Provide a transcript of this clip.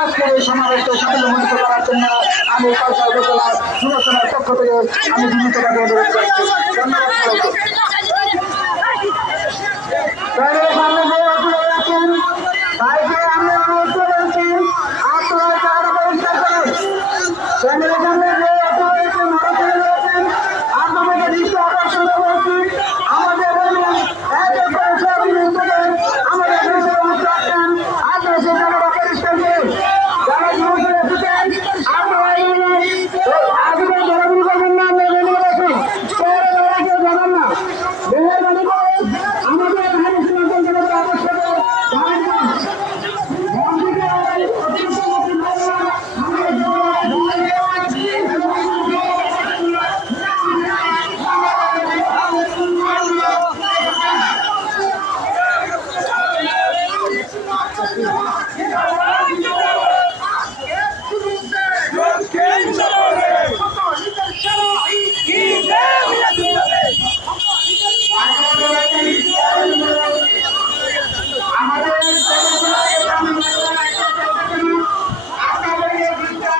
আজকের এই সমাবেশকে সাফল্যমণ্ডিত করার জন্য আমি কলকাতা উপজেলা যুবসেনার পক্ষ থেকে আমি বিনীতভাবে অনুরোধ করছি। ধন্যবাদ। সামনে যে